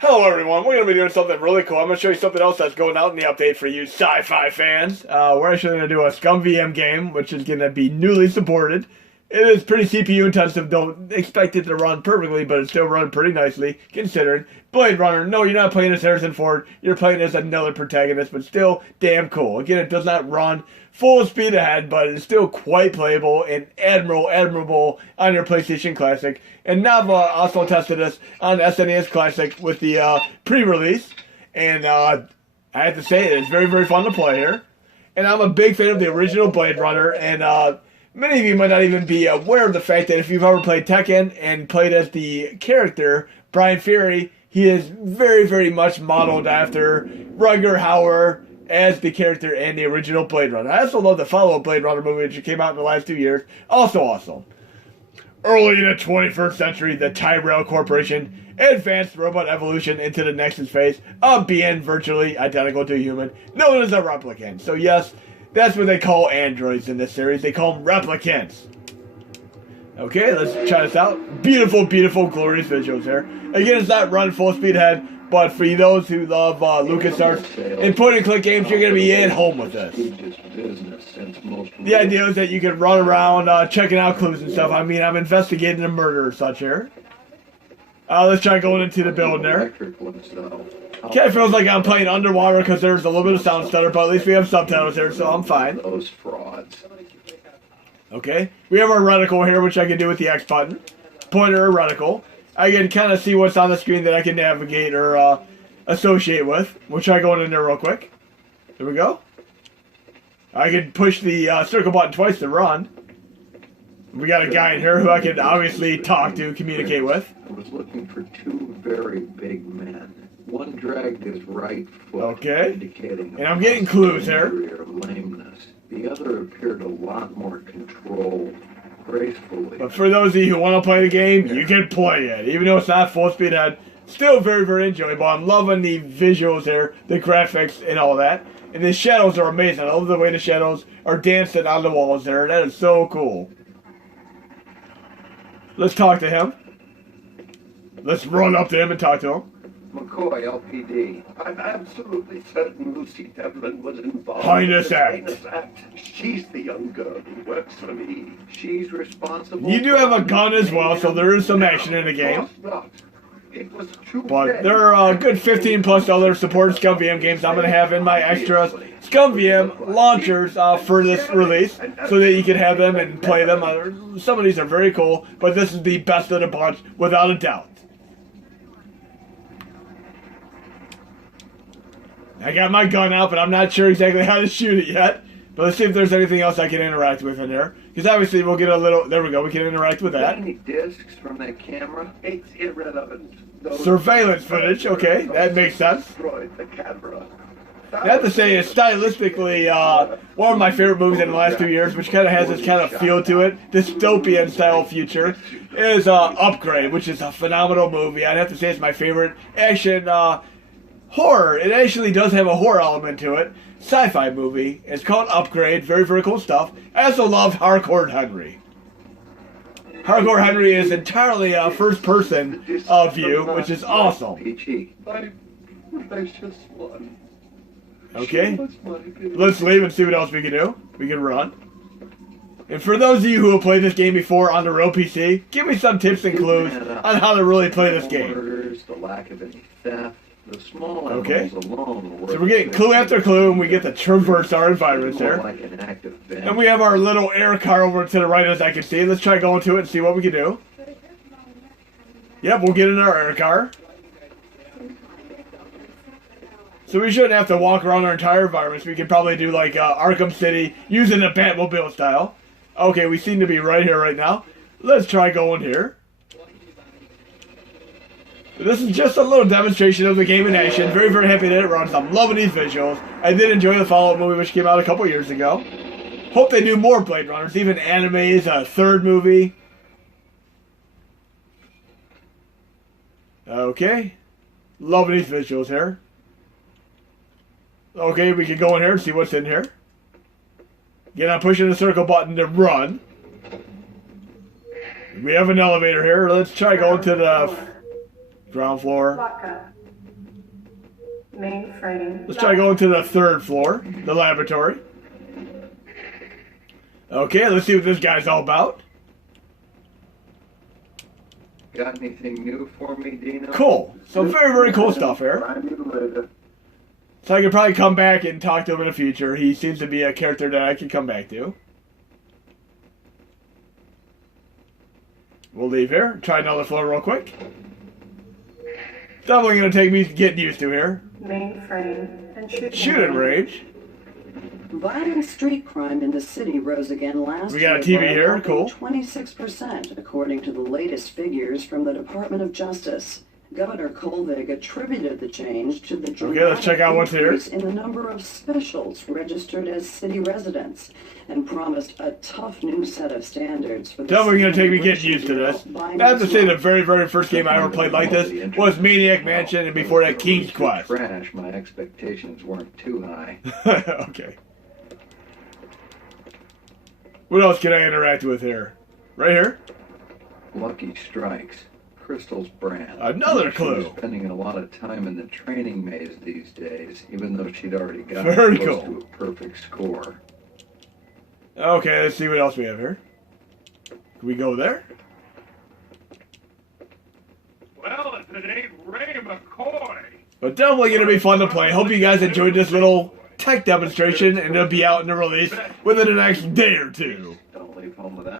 Hello everyone, we're going to be doing something really cool. I'm going to show you something else that's going out in the update for you sci-fi fans. We're actually going to do a Scum VM game, which is going to be newly supported. It is pretty CPU intensive, don't expect it to run perfectly, but it's still running pretty nicely, considering. Blade Runner, no, you're not playing as Harrison Ford, you're playing as another protagonist, but still damn cool. Again, it does not run full speed ahead, but it's still quite playable and admirable on your PlayStation Classic. And Nava also tested this on SNES Classic with the pre-release, and I have to say it's very, very fun to play here. And I'm a big fan of the original Blade Runner, and many of you might not even be aware of the fact that if you've ever played Tekken and played as the character, Brian Fury, he is very, very much modeled after Rutger Hauer as the character in the original Blade Runner. I also love the follow-up Blade Runner movie, which came out in the last 2 years. Also awesome. Early in the 21st century, the Tyrell Corporation advanced robot evolution into the Nexus phase of being virtually identical to a human, known as a replicant. So yes, that's what they call androids in this series. They call them replicants. Okay, let's try this out. Beautiful, beautiful, glorious visuals here. Again, it's not run full speed ahead, but for those who love LucasArts and point-and-click games, you're going to be at home with this. The idea is that you can run around checking out clues and stuff. I mean, I'm investigating a murder or such here. Let's try going into the building there. Kind of feels like I'm playing underwater because there's a little bit of sound stutter, but at least we have subtitles here, so I'm fine. Those frauds. Okay, we have our reticle here, which I can do with the X button. Pointer or reticle. I can kind of see what's on the screen that I can navigate or associate with. We'll try going in there real quick. There we go. I can push the circle button twice to run. We got a guy in here who I can obviously talk to, communicate with. I was looking for two very big men. One dragged his right foot, okay, indicating and I'm getting clues here. Lameness. The other appeared a lot more controlled, gracefully. But for those of you who want to play the game, you can play it. Even though it's not full speed ahead, still very, very enjoyable. I'm loving the visuals here, the graphics and all that. And the shadows are amazing. I love the way the shadows are dancing on the walls there. That is so cool. Let's talk to him. Let's run up to him and talk to him. McCoy, LPD. I'm absolutely certain Lucy Devlin was involved Highness in Act. She's the young girl who works for me. She's responsible. You do have a gun as well, so there is some action in the game. It was too But there are a good 15 plus other supported Scum VM games I'm going to have in my extra Scum VM launchers for this release, so that you can have them and play them. Some of these are very cool, but this is the best of the bunch, without a doubt. I got my gun out, but I'm not sure exactly how to shoot it yet. But let's see if there's anything else I can interact with in there. Because obviously we'll get a little... There we go, we can interact with that. Any discs from that camera? It's irrelevant. Surveillance footage, okay, that makes sense. The camera. I have to say, it's stylistically one of my favorite movies in the last 2 years, which kind of has this kind of feel to it. Dystopian style future is Upgrade, which is a phenomenal movie. I'd have to say it's my favorite action horror. It actually does have a horror element to it. Sci-fi movie. It's called Upgrade. Very, very cool stuff. I also love Hardcore Henry. Hardcore Henry is entirely a first-person view, which is awesome. Okay, let's leave and see what else we can do. We can run. And for those of you who have played this game before on the real PC, give me some tips and clues on how to really play this game. The lack of any theft. The small okay, alone so we're getting clue after clue, and we get to traverse our environments here. Like and we have our little air car over to the right, as I can see. Let's try going to it and see what we can do. Yep, we'll get in our air car. So we shouldn't have to walk around our entire environments. We could probably do like Arkham City using the Batmobile style. Okay, we seem to be right here right now. Let's try going here. This is just a little demonstration of the game in action. Very, very happy that it runs. I'm loving these visuals. I did enjoy the follow-up movie, which came out a couple years ago. Hope they do more Blade Runners, even animes, a third movie. Okay. Loving these visuals here. Okay, we can go in here and see what's in here. Again, I'm pushing the circle button to run. We have an elevator here. Let's try going to the ground floor. Mainframe. Let's try going to the 3rd floor, the laboratory. Okay, let's see what this guy's all about. Got anything new for me, Dino? Cool. Some very, very cool stuff here. So I could probably come back and talk to him in the future. He seems to be a character that I can come back to. We'll leave here. Try another floor real quick. Definitely going to take me getting used to here. Mainframe. And shooting range. Violent street crime in the city rose again last year. We got a TV here, cool. 26%, according to the latest figures from the Department of Justice. Governor Colvig attributed the change to the let's check out what's here. increase in the number of specials registered as city residents, and promised a tough new set of standards for the Definitely going to take me getting used to this. I have to say the very, very first game I ever played like this was Maniac Mansion, and before that King's Quest. Trash, my expectations weren't too high. Okay. What else can I interact with here? Right here? Lucky Strikes. Crystal's brand. Another She clue. was spending a lot of time in the training maze these days, even though she'd already got Very close cool. to a perfect score. Okay, let's see what else we have here. Can we go there? Well, if it ain't Ray McCoy. But definitely going to be fun to play. Hope you guys enjoyed this little tech demonstration, and it'll be out in the release within the next day or two. Don't leave home without